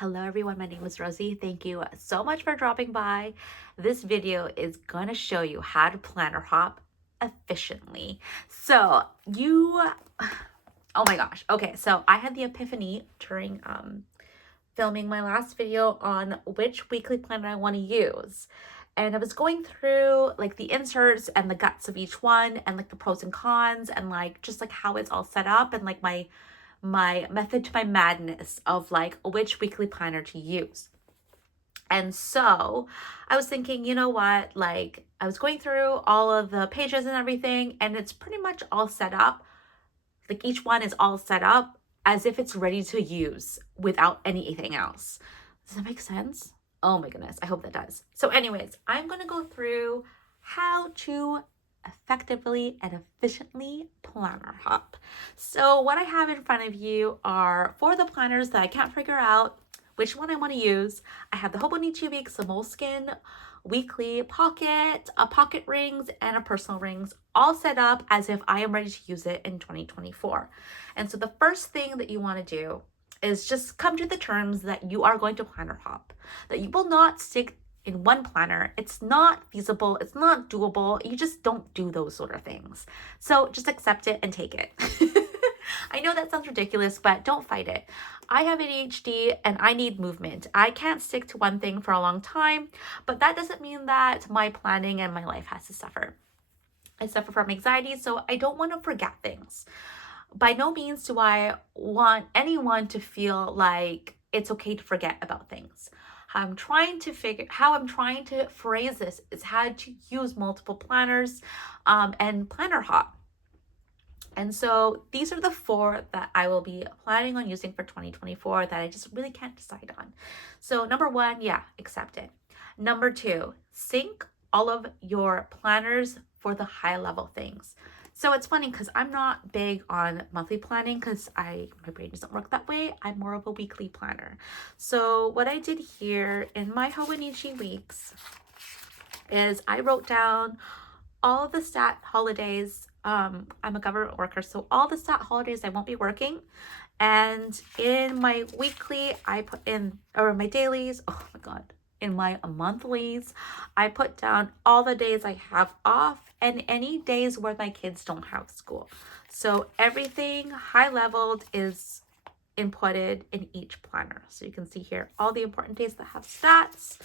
Hello everyone, my name is Rosie. Thank you so much for dropping by. This video is gonna show you how to planner hop efficiently. Oh my gosh. Okay, so I had the epiphany during filming my last video on which weekly planner I want to use. And I was going through like the inserts and the guts of each one and like the pros and cons and like just like how it's all set up and like my method to my madness of like which weekly planner to use. And so I was thinking, you know what? Like I was going through all of the pages and everything, and it's pretty much all set up. Like each one is all set up as if it's ready to use without anything else. Does that make sense? Oh my goodness, I hope that does. So anyways, I'm going to go through how to effectively and efficiently planner hop. So what I have in front of you are for the planners that I can't figure out which one I want to use. I have the Hobonichi Weeks, the Moleskine weekly pocket, a pocket rings, and a personal rings all set up as if I am ready to use it in 2024. And so the first thing that you want to do is just come to the terms that you are going to planner hop, that you will not stick in one planner. It's not feasible, it's not doable. You just don't do those sort of things. So just accept it and take it. I know that sounds ridiculous, but don't fight it. I have ADHD and I need movement. I can't stick to one thing for a long time, but that doesn't mean that my planning and my life has to suffer. I suffer from anxiety, so I don't want to forget things. By no means do I want anyone to feel like it's okay to forget about things. How I'm trying to phrase this is how to use multiple planners and planner hop. And so these are the four that I will be planning on using for 2024 that I just really can't decide on. So number one, yeah, accept it. Number two, sync all of your planners for the high level things. So it's funny because I'm not big on monthly planning because my brain doesn't work that way. I'm more of a weekly planner. So what I did here in my Hobonichi Weeks is I wrote down all of the stat holidays. I'm a government worker, so all the stat holidays I won't be working. And in my weekly, I put in, or my dailies, oh my God, in my monthlies, I put down all the days I have off and any days where my kids don't have school. So everything high leveled is inputted in each planner. So you can see here all the important days that have stats,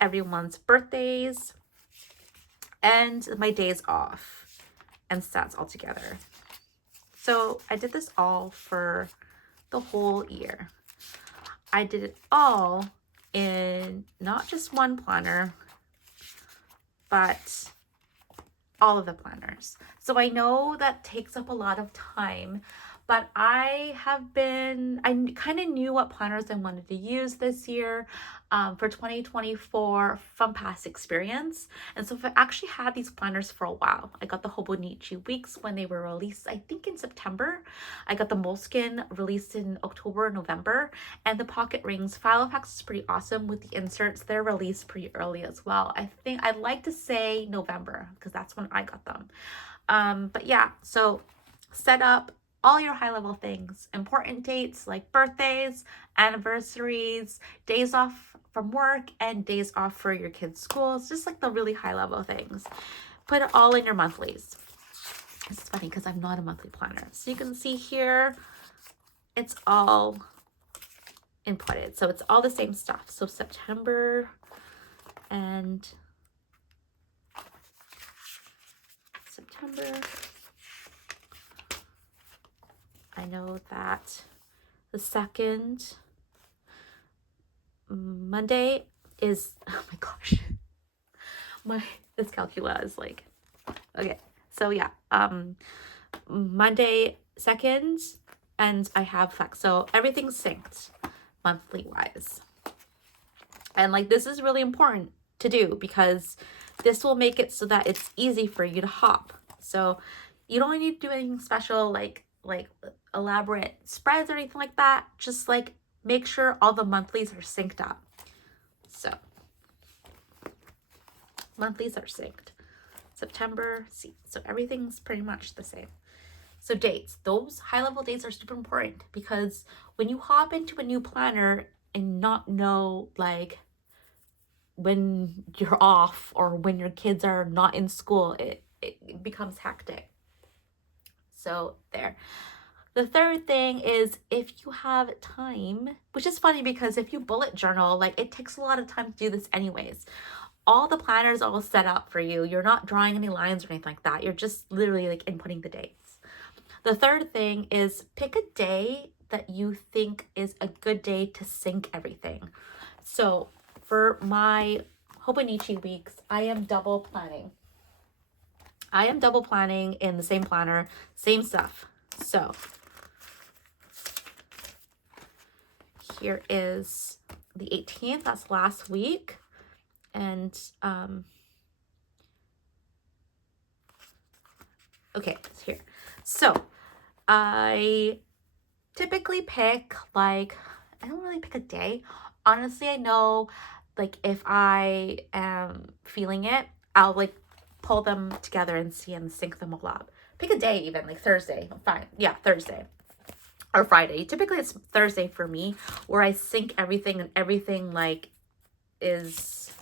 everyone's birthdays, and my days off and stats all together. So I did this all for the whole year. I did it all in not just one planner, but all of the planners. So I know that takes up a lot of time, but I kind of knew what planners I wanted to use this year for 2024 from past experience. And so I've actually had these planners for a while. I got the Hobonichi Weeks when they were released, I think in September. I got the Moleskine released in October, November. And the Pocket Rings, Filofax is pretty awesome with the inserts. They're released pretty early as well. I think I'd like to say November because that's when I got them. But yeah, so set up all your high level things, important dates like birthdays, anniversaries, days off from work, and days off for your kids' schools, just like the really high level things. Put it all in your monthlies. It's funny because I'm not a monthly planner. So you can see here, it's all inputted. So it's all the same stuff. So September and September. I know that the second Monday is, oh my gosh, this calcula is like, okay. So yeah, Monday 2nd, and I have flex. So everything's synced monthly wise. And like, this is really important to do because this will make it so that it's easy for you to hop. So you don't need to do anything special like elaborate spreads or anything like that. Just like make sure all the monthlies are synced up. So monthlies are synced. September, see, so everything's pretty much the same. So dates, those high level dates are super important because when you hop into a new planner, and not know like when you're off or when your kids are not in school, it becomes hectic. So there. The third thing is if you have time, which is funny because if you bullet journal, like it takes a lot of time to do this anyways. All the planners all set up for you. You're not drawing any lines or anything like that. You're just literally like inputting the dates. The third thing is pick a day that you think is a good day to sync everything. So for my Hobonichi weeks, I am double planning. I am double planning in the same planner, same stuff. So here is the 18th, that's last week. And okay, it's here. So I typically pick like, I don't really pick a day. Honestly, I know like if I am feeling it, I'll like pull them together and see and sync them all up. Pick a day even, like Thursday. Fine. Yeah, Thursday. Or Friday. Typically it's Thursday for me where I sync everything and everything like is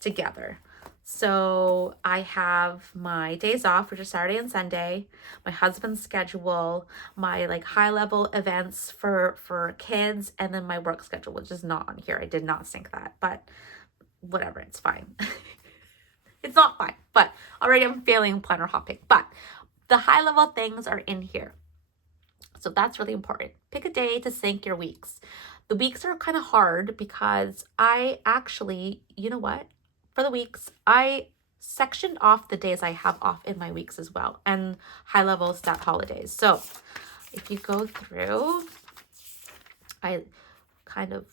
together. So I have my days off, which are Saturday and Sunday, my husband's schedule, my like high level events for kids, and then my work schedule, which is not on here. I did not sync that, but whatever, it's fine. It's not fine, but already I'm failing planner hopping. But the high level things are in here. So that's really important. Pick a day to sync your weeks. The weeks are kind of hard because I actually, you know what? For the weeks, I sectioned off the days I have off in my weeks as well, and high level stat holidays. So if you go through, I kind of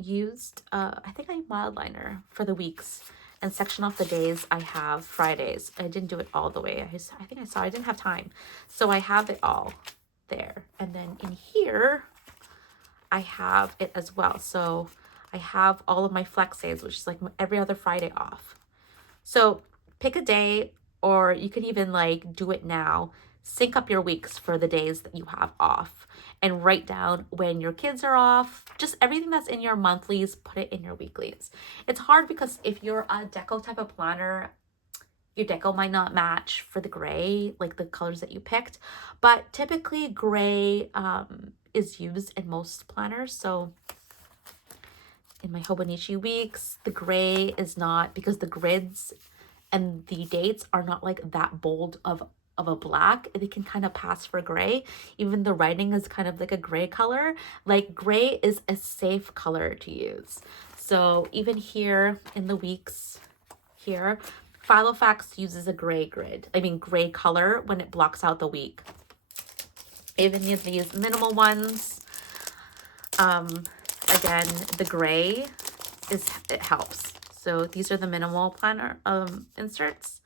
used, I think I Mildliner for the weeks and section off the days I have Fridays. I didn't do it all the way. I think I saw I didn't have time. So I have it all there. And then in here, I have it as well. So I have all of my flex days, which is like every other Friday off. So pick a day, or you can even like do it now. Sync up your weeks for the days that you have off and write down when your kids are off. Just everything that's in your monthlies, put it in your weeklies. It's hard because if you're a deco type of planner, your deco might not match for the gray, like the colors that you picked, but typically gray is used in most planners. So in my Hobonichi weeks, the gray is not, because the grids and the dates are not like that bold of a black. They can kind of pass for gray. Even the writing is kind of like a gray color. Like gray is a safe color to use. So even here in the weeks here, Filofax uses a gray gray color when it blocks out the week. Even these minimal ones, again, the gray it helps. So these are the minimal planner inserts.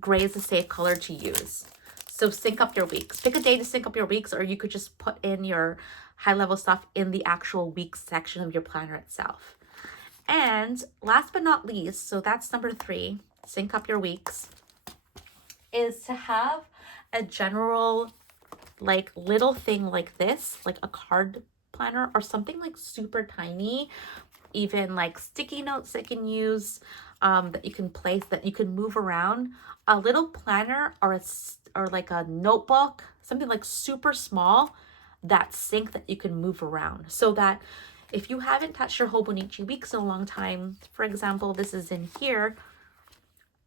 Gray is a safe color to use. So sync up your weeks. Pick a day to sync up your weeks, or you could just put in your high level stuff in the actual weeks section of your planner itself. And last but not least, so that's number 3, sync up your weeks, is to have a general like little thing like this, like a card planner or something like super tiny, even like sticky notes that you can use, that you can place, that you can move around. A little planner or like a notebook, something like super small, that sync that you can move around, so that if you haven't touched your Hobonichi weeks in a long time, for example, this is in here,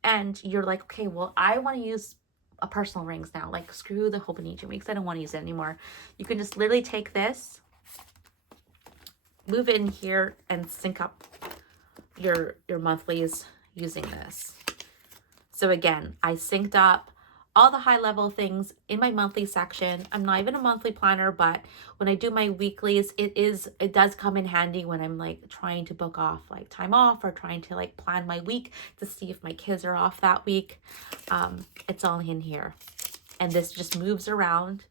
and you're like, okay, well, I want to use a personal rings now. Like, screw the Hobonichi weeks. I don't want to use it anymore. You can just literally take this, move it in here, and sync up your monthlies using this. So again, I synced up all the high level things in my monthly section. I'm not even a monthly planner, but when I do my weeklies, it does come in handy when I'm like trying to book off like time off, or trying to like plan my week to see if my kids are off that week. It's all in here. And this just moves around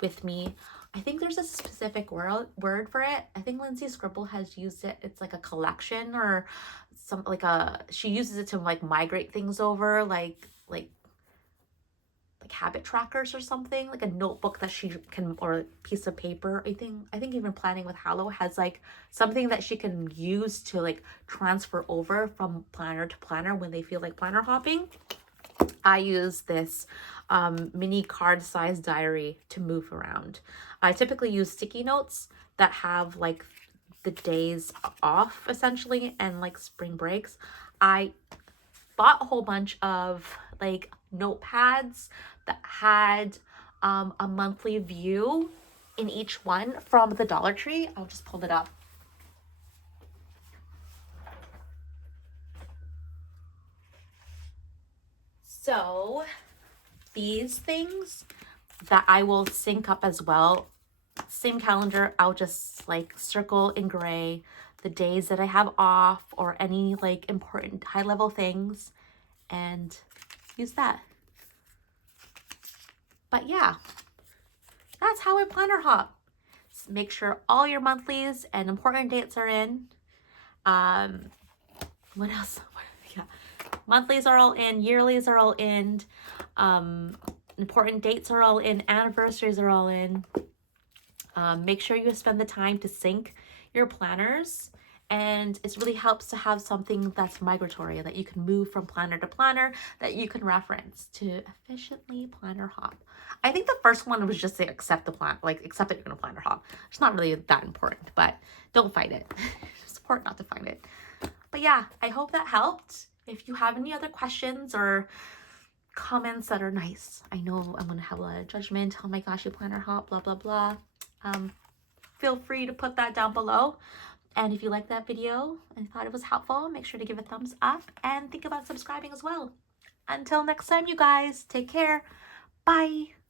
with me. I think there's a specific word for it. I think Lindsay Scribble has used it. It's like a collection, or she uses it to like migrate things over, like like habit trackers or something, like a notebook that she can, or a piece of paper. I think even Planning with Hallow has like something that she can use to like transfer over from planner to planner when they feel like planner hopping. I use this mini card size diary to move around. I typically use sticky notes that have like the days off essentially and like spring breaks. I bought a whole bunch of like notepads that had a monthly view in each one from the Dollar Tree. I'll just pull it up. So these things that I will sync up as well, same calendar, I'll just like circle in gray the days that I have off or any like important high level things and use that. But yeah, that's how I planner hop. Make sure all your monthlies and important dates are in. What else? Yeah, monthlies are all in, yearlies are all in, important dates are all in, anniversaries are all in. Make sure you spend the time to sync your planners, and it really helps to have something that's migratory that you can move from planner to planner that you can reference to efficiently planner hop. I think the first one was just to accept the plan, like accept that you're gonna planner hop. It's not really that important, but don't fight it. It's important not to fight it. But yeah, I hope that helped. If you have any other questions or comments that are nice, I know I'm gonna have a lot of judgment. Oh my gosh, you planner hop, blah blah blah. Feel free to put that down below. And if you liked that video and thought it was helpful, make sure to give a thumbs up and think about subscribing as well. Until next time, you guys, take care. Bye.